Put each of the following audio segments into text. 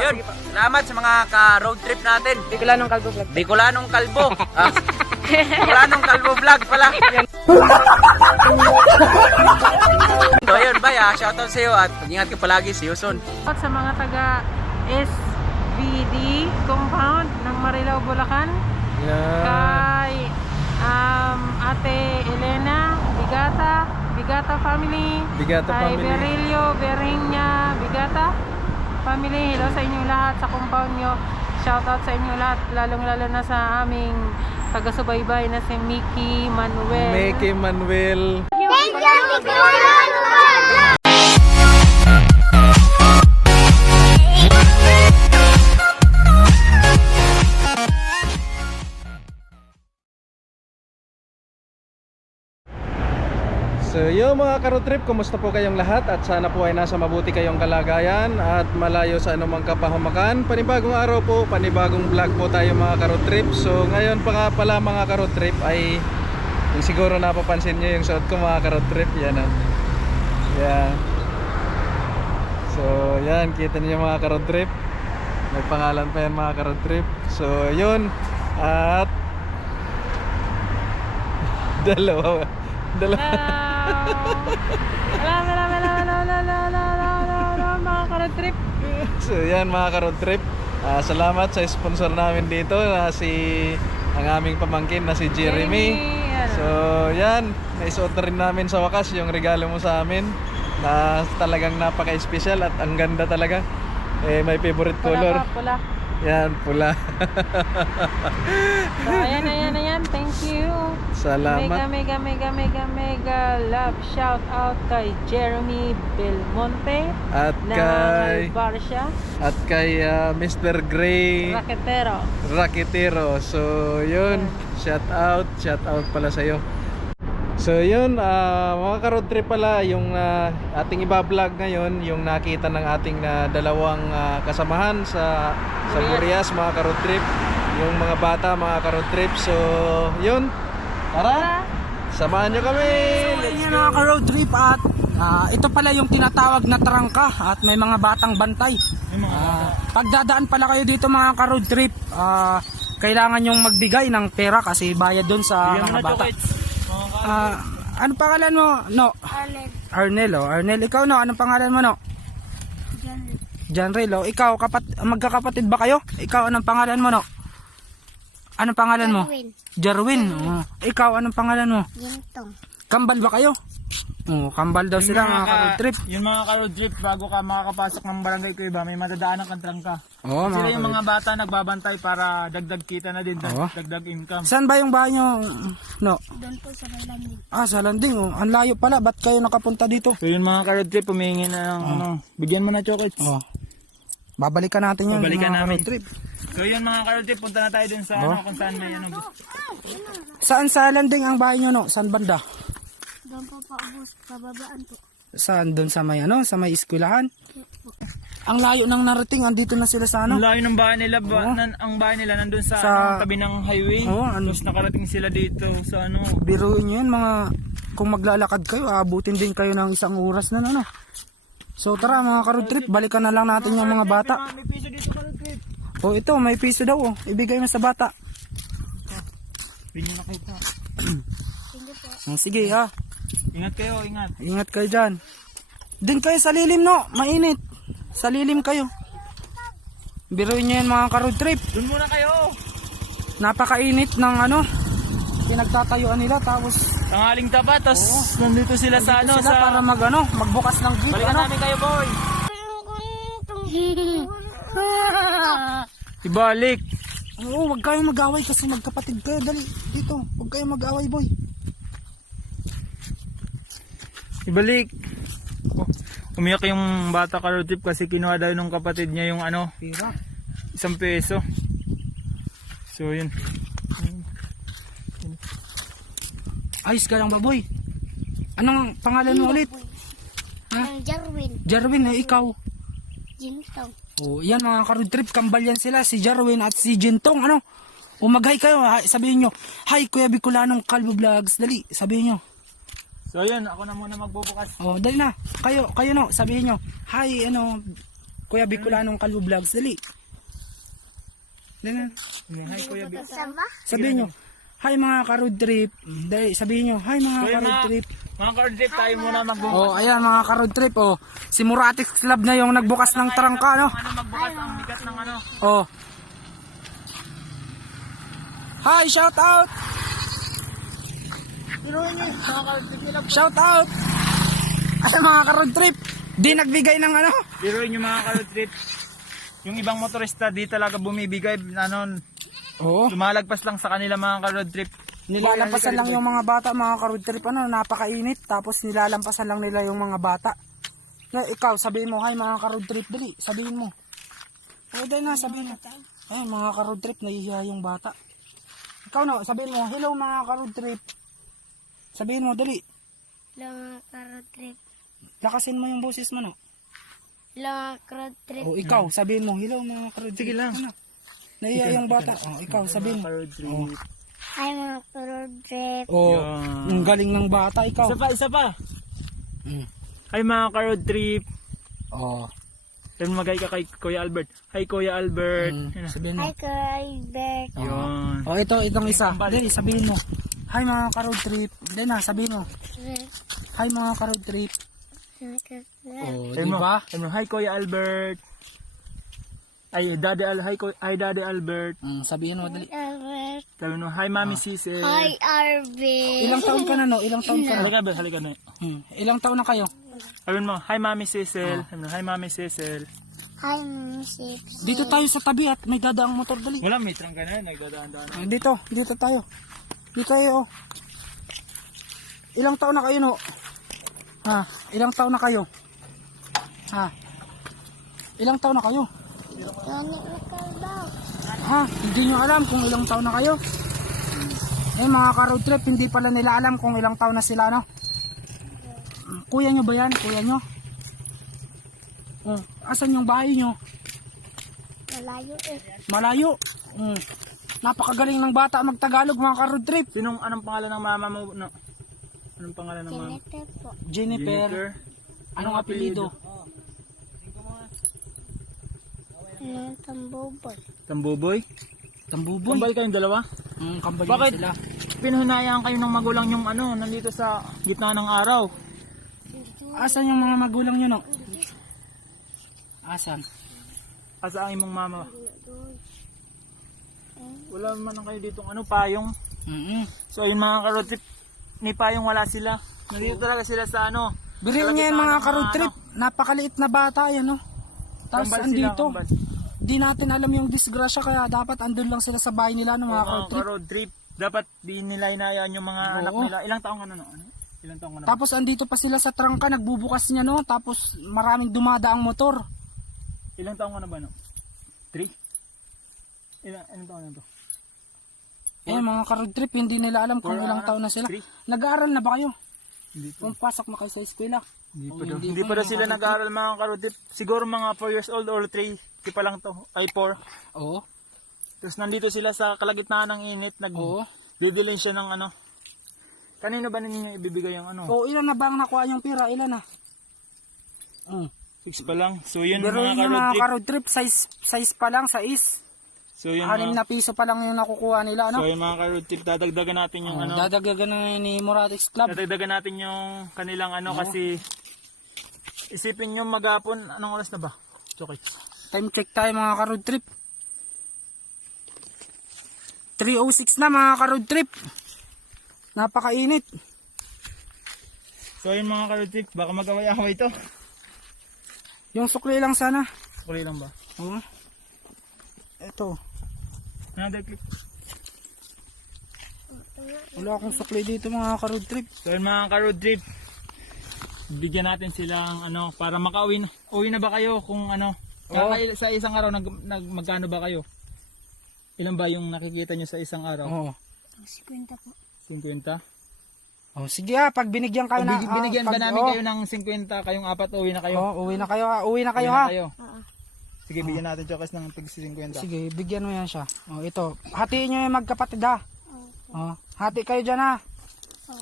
yun. Salamat sa mga ka-road trip natin. Bicolanong Kalbo Vlog. Bicolanong Kalbo. Bicolanong Kalbo Vlog pala. So yun, bye shoutout sa iyo at ingat ka palagi. See you soon. Sa mga taga SVD compound ng Marilao, Bulacan. Kay Ate Elena Bigata family. Kay Berilio Berinya Bigata family. Hello sa inyo lahat sa compound nyo. Shoutout sa inyo lahat, lalong lalo na sa aming taga-subaybay na si Mickey Manuel. Thank you, Mickey. So yung mga ka-road trip, kumusta po kayong lahat at sana po ay nasa mabuti kayong kalagayan at malayo sa anumang kapahamakan. Panibagong araw po, panibagong vlog po tayo mga ka-road trip. So ngayon pa nga pala mga ka-road trip ay kung siguro napapansin nyo yung suot ko mga ka-road trip, yan o. Yan. So yan, kita niyo mga ka-road trip. May pangalan pa yan mga ka-road trip. So yun, at dalawa mga ka-road trip. So yan mga ka-road trip, salamat sa sponsor namin dito na ang aming pamangkin na si Jeremy. So yan, naisuot na rin namin sa wakas yung regalo mo sa amin na talagang napaka-special at ang ganda talaga. May favorite color. Pula. Yan, pula. So ayan, thank you. Salamat. Mega love shout out kay Jeremy Belmonte At ng Barsha at kay Mr. Gray Raketero. So yun, shout out pala sa iyo. So yun, mga ka-road trip pala yung ating iba-vlog ngayon, yung nakita ng ating dalawang kasamahan sa Burias mga ka-road trip, yung mga bata mga ka-road trip. So yun, tara, samahan nyo kami. So yun mga ka-road trip at ito pala yung tinatawag na trangka at may mga batang bantay. Pagdadaan pala kayo dito mga ka-road trip, kailangan yung magbigay ng pera kasi bayad dun sa mga bata. Ano pangalan mo? No. Arnel. Arnel, ikaw no? Anong pangalan mo no? Janril. Ikaw, magkakapatid ba kayo? Ikaw, anong pangalan mo no? Anong pangalan mo? Jarwin. Ikaw, anong pangalan mo? Gintong. Kambal ba kayo? Kambal daw sila mga ka-road trip. Yung mga ka-road trip, bago ka makakapasok ng barangay ko iba, may madadaanan kang trangka. Sila yung mga bata nagbabantay para dagdag kita na din, dagdag income. Saan ba yung bahay nyo? No. Doon po sa Landing. Sa Landing. Ang layo pala. Ba't kayo nakapunta dito? So yung mga ka-road trip, humingi na ng bigyan mo na chocolates. Babalikan natin yung Babalikan mga namin. road trip. So yun mga ka-road trip, punta na tayo dun sa kung saan may Saan sa Landing ang bahay nyo no? Saan banda? Doon po paubos, pababaan po. Saan? Doon sa may sa may eskwelahan? Ang layo ng narating, andito na sila sa Ang layo ng bahay nila, ang bahay nila nandun sa tabi ng highway. Tapos nakarating sila dito sa Biruin nyo yun kung maglalakad kayo, abutin din kayo ng 1 oras na So tara mga ka-road trip, balikan na lang natin yung mga bata. May piso dito ka-road trip. Ito, may piso daw ibigay mo sa bata. Hindi na kita. Sige Ingat kayo, ingat. Ingat kayo dyan. Din kayo sa lilim no, mainit. Sa lilim kayo. Biruin nyo yun mga ka-road trip. Doon muna kayo. Napakainit ng pinagtatayuan nila tapos Tanghaling tapat, tapos nandito sila sa para magbukas ng jeep. Balikan namin kayo, boy. Ibalik. Huwag kayong mag-away kasi magkapatid kayo. Dali, dito. Huwag kayong mag-away, boy. Ibalik. Umiyak yung bata ka-road trip kasi kinuha daw ng kapatid niya yung Pira. 1 peso. So yun. Ayos ka lang ba, boy? Anong pangalan mo ulit? Ang Jarwin. Jarwin, ikaw. Gintong. Yan mga ka-road trip, kambal yan sila, si Jarwin at si Jintong. Umaghay kayo, sabihin nyo, hi Kuya Bicolanong Kalbo Vlogs, dali, sabihin nyo. So yun, ako na muna magbubukas. Dali na, kayo no, sabihin nyo, hi Kuya Bicolanong Kalbo Vlogs, dali. Dali na. Hi Kuya Vic. Sama? Sabihin nyo, hi mga ka-road trip. Dali, sabihin nyo, hi mga Kuya, ka-road mga- trip. Mga ka-road trip, tayo muna magbukas. Oh, ayan mga ka-road trip, oh. Si Muratix Club na yung nagbukas ng trangka, no? Magbukas ang bigat ng ano. Oh. Hi, shout out! Piruin niyo, mga ka-road trip nila. Shout out! Ayan mga ka-road trip, di nagbigay ng ano? Piruin niyo mga ka-road trip. Yung ibang motorista di talaga bumibigay, ano, Oo. lumalagpas lang sa kanila mga ka-road trip. Nilalampasan lang yung mga bata, mga ka-road trip, ano, napakainit. Tapos nilalampasan lang nila yung mga bata. Ngayon, ikaw, sabihin mo, hi mga ka-road trip, dali, sabihin mo. Dahil na, sabihin mo. Eh, mga ka-road trip, nahihiya yung bata. Ikaw na, sabihin mo, hello mga ka-road trip. Sabihin mo, dali. Long road trip. Lakasin mo yung boses mo, no? Long road trip. O, ikaw, sabihin mo, hello mga ka-road trip. Sige lang. Ano? Nahihiya yung bata. O, ikaw, sabihin mo. Ka-road trip. Oh. Hi mga road trip. O, Yan. ang galing ng bata, ikaw. Isa pa. Mm. Hi mga ka-road trip. O, Then magay ka kay Kuya Albert. Hi Kuya Albert. Yan. sabihin mo. Hi Albert. Yun. O, itong isa. Dali, sabihin mo. Hi mga ka-road trip. Dali na, sabihin mo. Hi mga ka-road trip. O, Sabi mo, diba? sabi mo, hi Kuya Albert. Ay, hi Daddy Albert. Sabihin mo, dali. Albert. Sabi mo, hi Mami Cecil. Hi Albert. Ilang taon ka na, no? Ilang taon ka na? Halika na. Ilang taon na kayo? Sabi mo, hi Mami Cecil. Sabi mo, hi Mami Cecil. Hi Mrs. Dito tayo sa tabi at may dadaang motor, dali. Wala, may trangka na yun. Nagdadaan-daan. Dito tayo. Dito tayo, oh. Ilang taon na kayo, no? Ha? Ilang taon na kayo? Ha? Ilang taon na kayo? Langit na kalbaw. Ha? Hindi nyo alam kung ilang taon na kayo? Eh, mga ka-road trip, hindi pala nila alam kung ilang taon na sila, no? Kuya nyo ba yan? Kuya nyo? Asan yung bahay nyo? Malayo eh. Malayo. Napakagaling ng bata magtagalog, mga ka-road trip. Anong pangalan ng mama mo? No? Anong pangalan ng mama? Kinete po. Jennifer. Anong apelido? Tamboboy. Tambuboy? Tambuboy. Kambal kayong dalawa? Kambal Bakit? sila. Pinahinayan kayo ng magulang yung nandito sa gitna ng araw. Asan yung mga magulang nyo, no? Asan? Asa ang imong mama? Wala man kayo dito payong. So ayun mga ka-road trip, ni payong wala sila. Nandito talaga sila sa Biril niya yung mga ka-road trip. Napakaliit na bata yan, no? Tapos Kambal sila, andito. kambal. Di natin alam yung disgrasya kaya dapat andun lang sila sa bahay nila, no, mga Mga ka-road trip. ka-road trip, dapat di nila inayaan yung mga anak nila. Ilang taong ka na, no? Ilang taong ka na? Tapos andito pa sila sa trangka, nagbubukas niya, no? Tapos maraming dumadaang motor. Ilang taong ka na ba, no? 3? Ilang taon na to? Eh, mga ka-road trip, hindi nila alam kung ilang taon na sila. Three? Nag-aaral na ba kayo? Hindi pa. Kung pasok na kayo sa eskwela? Hindi pa daw sila nag-aaral mga ka-road trip. Siguro mga 4 years old or 3. Di pa lang to. Ay 4. Oo. Tapos nandito sila sa kalagitnaan ng init. Oo. Nag-bibilin siya ng Kanino ba ninyo ibibigay yung O, ilan na ba ang nakuha yung pira? Ilan na? 6 pa lang. So yun Pero mga yun yung ka-road mga trip. ka-road trip, size pa lang, size. So yun 6 na piso pa lang yung nakukuha nila, So ano? yun mga ka-road trip. Dadagdagan natin yung Dadagdagan na ni Muratix Club. Dadagdagan natin yung kanilang kasi isipin nyo maghapon. Anong oras na ba? Okay. Time check tayo mga ka-road trip. 3:06 na mga ka-road trip. Napakainit. So yun mga ka-road trip. Baka mag-away-away ito. Yung sukli lang sana. Kulay lang ba? Oo. Ito. Another clip. Wala akong sukli dito mga ka-road trip. So yun mga ka-road trip. Bigyan natin silang para makauwi na. Uwi na ba kayo kung sa isang araw magkano ba kayo? Ilan ba yung nakikita nyo sa isang araw? Oo. 50 po. 50? Oh, sige pag binigyan kayo na. Binigyan ba namin kayo ng 50, kayong apat uwi na kayo? Uwi na kayo ha. Uwi na kayo Uwi ha. na kayo. Sige, bigyan natin Chokes ng tig 50. Sige, bigyan mo yan siya. Ito. Hatiin nyo yung magkapatid ha. Hati kayo dyan ha.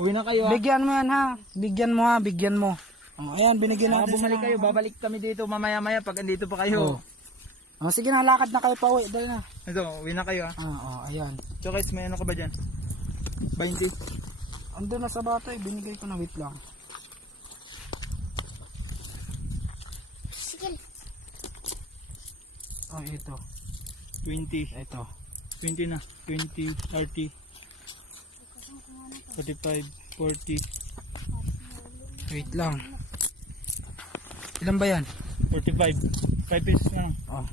Uwi na kayo ha. Bigyan mo yan ha. Bigyan mo ha. Bigyan mo. Oh, ayan, binigyan natin Bumalik sila. kayo, babalik kami dito mamaya-maya pag andito pa kayo. Oh, sige na, lakad na kayo pa uwi. Dali na. Ito, uwi na kayo ah. Ayan. So guys, may ano ka ba dyan? 20. Ando na sa bata eh, binigay ko na, wait lang. Sige. Oh, ito. 20. Ito. 20 na. 20, 30, 35, 40, Wait lang. Ilan ba yan? 45. 5 pesos na lang. Oh.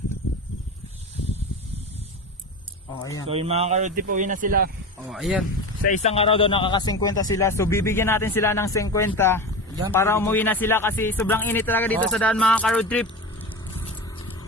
Oh, ayan. So yung mga ka-road trip, uwi na sila. Oh, ayan. Sa isang araw daw nakaka-50 sila. So bibigyan natin sila ng 50 Diyan, para umuwi na sila kasi sobrang init talaga dito sa daan mga ka-road trip.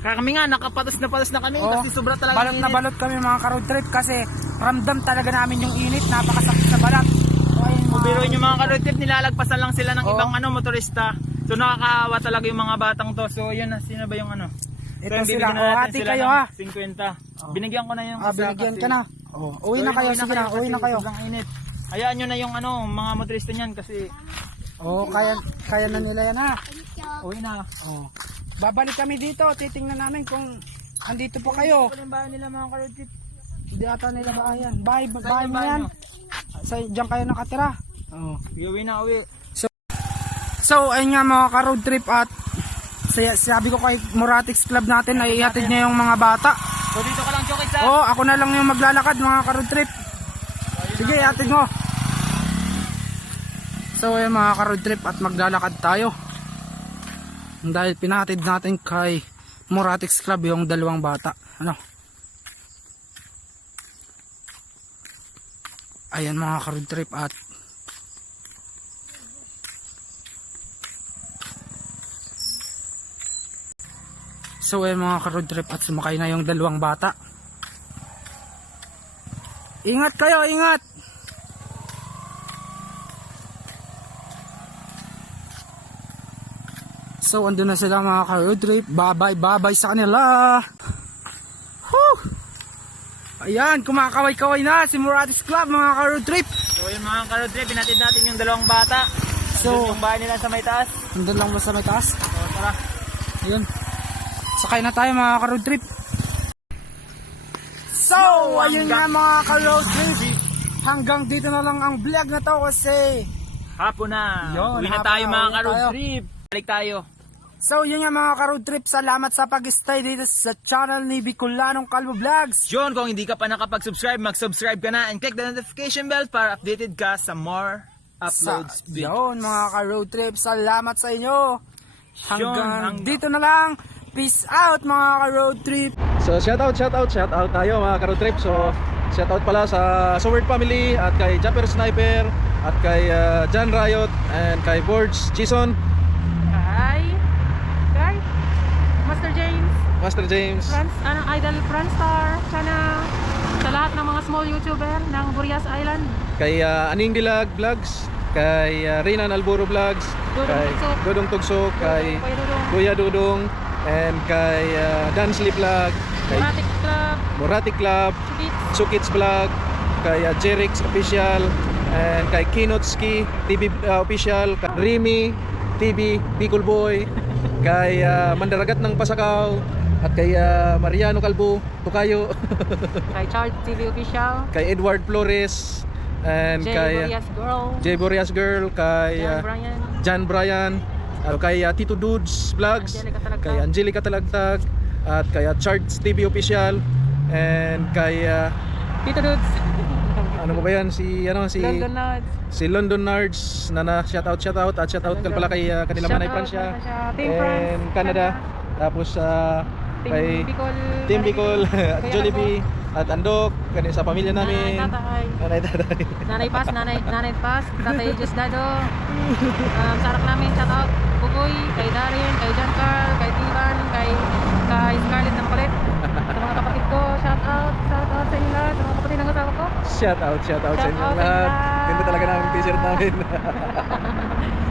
Kaya kami nga nakapatos na kami kasi sobra talaga balot na balot kami mga ka-road trip kasi ramdam talaga namin yung init, napakasakit sa balat. So, ayun, Biruin yung mga ka-road trip, nilalagpasan lang sila ng ibang motorista. So nakakaawa talaga yung mga batang to. So yun na, sino ba yung ano? ito yung sila. bibigyan Oh, natin hati sila kayo ng ha. 50. Binigyan ko na yung isa Binigyan kasi- ka na. Oh, uwi So, na kayo, uwi sige na, uwi na kayo. Sobrang init. Hayaan nyo na yung ano, mga motorista niyan kasi Oh, kaya na nila yan ha. uwi na. Oh. Babalik kami dito, titingnan namin kung andito po kayo. Ano yung bahay nila mga ka-road trip? Hindi ata nila bahayan. Bahay mo yung bahay yan. nyo? Sa diyan kayo nakatira. Oh. Uwi na, uwi. So, ayun nga mga ka-road trip at sabi ko kay Moratix Club natin na ihatid niya yung mga bata. So dito ka lang, Chokits ha? Oh, ako na lang yung maglalakad mga ka-road trip. Sige, ihatid mo. So, ayun mga ka-road trip at maglalakad tayo. Dahil pinahatid natin kay Moratix Club yung dalawang bata. Ano? Ayan mga ka-road trip at so ayun mga ka-road trip at sumakay na yung dalawang bata. Ingat kayo, ingat! So andun na sila mga ka-road trip. Bye-bye sa kanila. Whew! Ayan, kumakaway-kaway na si Moratix Club mga ka-road trip. So yung mga ka-road trip, pinatid natin yung dalawang bata. So, Doon yung bahay nila sa may taas. andun lang ba sa may taas? So tara. Ayun. Sakay na tayo mga ka-road trip. So, ayun nga mga ka-road trip. Hanggang dito na lang ang vlog na to kasi Hapon na. Yun, Uwi na hapon tayo na, mga uwi ka-road tayo. trip. Balik tayo. so yun nga mga ka-road trip. Salamat sa pag-stay dito sa channel ni Bicolanong Calvo Vlogs. John, kung hindi ka pa nakapag-subscribe, mag-subscribe ka na and click the notification bell para updated ka sa more uploads. Yun mga ka-road trip. Salamat sa inyo. Hanggang hanggang- dito na lang. Peace out mga ka-road trip. So shout out tayo mga ka-road trip. So shout out pala sa Soward family at kay Japper Sniper at kay John Riot and kay Borge Jason, Hi. Master James. Master James, Idol Franstar. Sana sa lahat ng mga small YouTuber ng Burias Island. kay Aning Dilag Vlogs, kay Rinan Alburo Vlogs, Dudong kay Tugsok. Dudong Tugsok, kay Kuya Dudong. Kuya Dudong, and kay Dansley Vlog, kay Moratix Club. Moratic Club, Chubits. Sukits Vlog, kay Jerix Official, and kay Kinotski TV Official, kay Remy TV, Bicol Boy, kay Mandaragat ng Pasakaw, at kay Mariano Calvo Tukayo, Kay Charles TV Official. kay Edward Flores, and Jay kay Burias Girl. Jay Boreas Girl, kay John Brian. John Bryan, kay Tito Dudes Vlogs, Angelica Talagtag. kay Angelica Talagtag, at kay Charles TV Official, and kay Tito Dudes. ano ba yan, si London Nods. si London Nards na shout out at shout out pala kay kanila Manay Francia Team and France. Canada, tapos kay Team Bicol. Team Bicol at Kuya Jollibee at Andok, kanina sa pamilya namin. Tatay. Nanay tatay. Nanay Pas, Tatay Jusdado. Sa anak namin, shout out. Bugoy, kay Darin, kay John Carl, kay Tivan, kay Scarlett ng Palit. Sa mga kapatid ko, shout out sa inyo lahat. Sa mga kapatid ng asawa ko. Shout out sa Shout inyo out sa lahat. inyo. Ganda talaga namin t-shirt namin.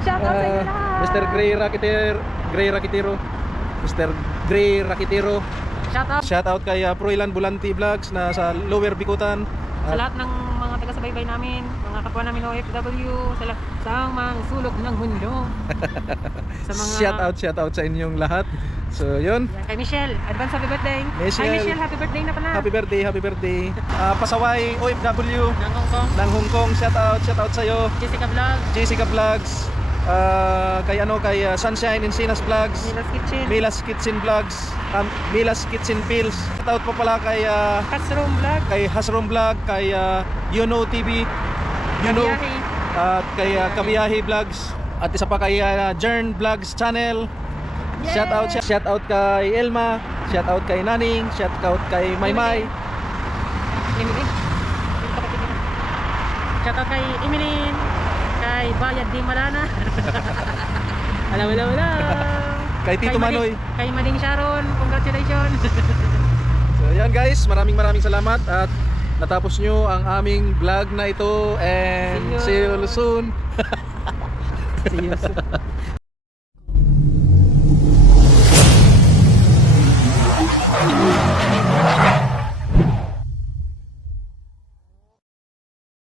Shout out sa inyo lahat. Mr. Gray Rakitero. Mr. Gray Rakitero. Shout out. Shout out kay Proilan Bulanti Vlogs na sa Lower Bikutan, Sa lahat ng mga taga-subaybay namin, mga kapwa namin OFW, sa mga sulok ng mundo. Sa mga Shout out sa inyong lahat. So yun, Yan, kay Michelle, advance happy birthday. Michelle. Hi Michelle, happy birthday na pala. happy birthday. Pasaway OFW Ng Hong Kong, ng Hong Kong, shout out sa iyo. Jessica Vlog, Jessica Vlogs, kay Sunshine Encinas Vlogs, Mila's Kitchen, Mila's Kitchen Vlogs, Mila's Kitchen Pills. Shout out pa pala kay Classroom Vlog, Hasrom Vlog, kay Yuno TV, Yuno, Kabiyahe, at kay Kabiyahe Vlogs, at isa pa kay Jern Vlogs Channel. Shout out kay Elma, shout out kay Naning, shout out kay Maymay. Emily. Shout out kay Emily, kay Bayad Di Malana. Hello. Kay Tito Manoy. Kay Mading Sharon, congratulations. So yan guys, maraming salamat at natapos nyo ang aming vlog na ito and see you soon. See you soon.